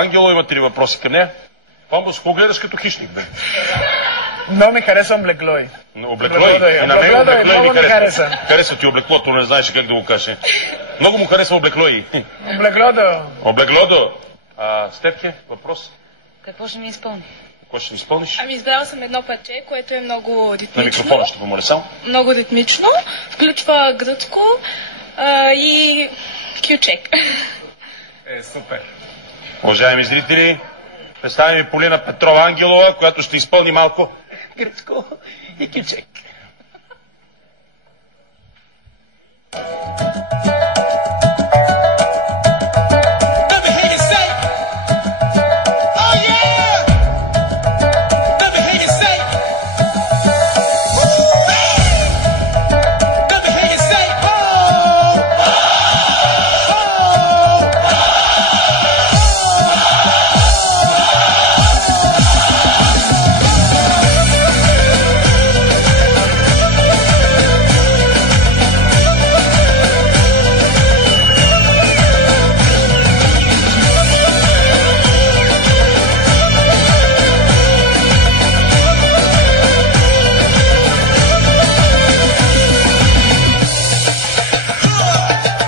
Ангело, имате ли въпроси към нея? Помбос, какво гледаш като хищник, бе? Много ми хареса облекло й. Облекло й? На мен облекло ми хареса. Хареса ти облеклото, не знаеш как да го кажеш. Много му харесва облекло й. Облеклото. Облеклото. Стефке, въпрос? Какво ще ми изпълни? Какво ще ми изпълниш? Ами избрала съм едно парче, което е много ритмично. На микрофона ще помоля само. Много ритмично. Включва гръцко и кючек. Супер. Уважаеми зрители, представям ви Полина Петрова Ангелова, която ще изпълни малко гръцко и кючек.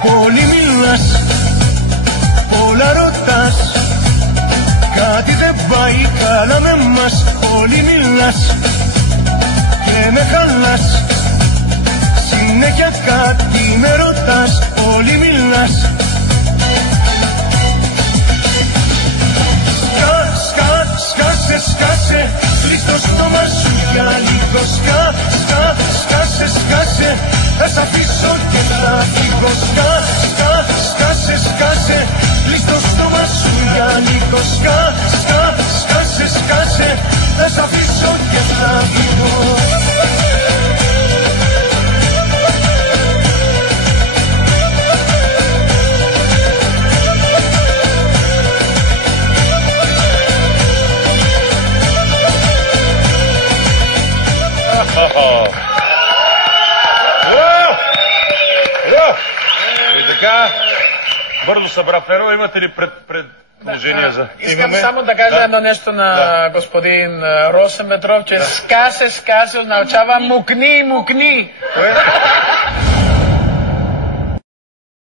Πολύ μιλάς, πολλά ρωτάς, κάτι δεν πάει καλά με μας. Πολύ μιλάς και με χαλάς, συνέχεια κάτι με ρωτάς. Πολύ μιλάς. Σκάσε, κλείς το στόμα σου για λίγο. Σκάσε, θα σ' αφήσω και θα φύγω. Σκάσε, κλείς το στόμα σου για λίγο. Σκάσε, θα σ' αφήσω και θα φύγω. И така, бързо събра перо, имате ли предложения за... Искам само да кажа едно нещо на господин Росен Петров, че скасе означава мукни.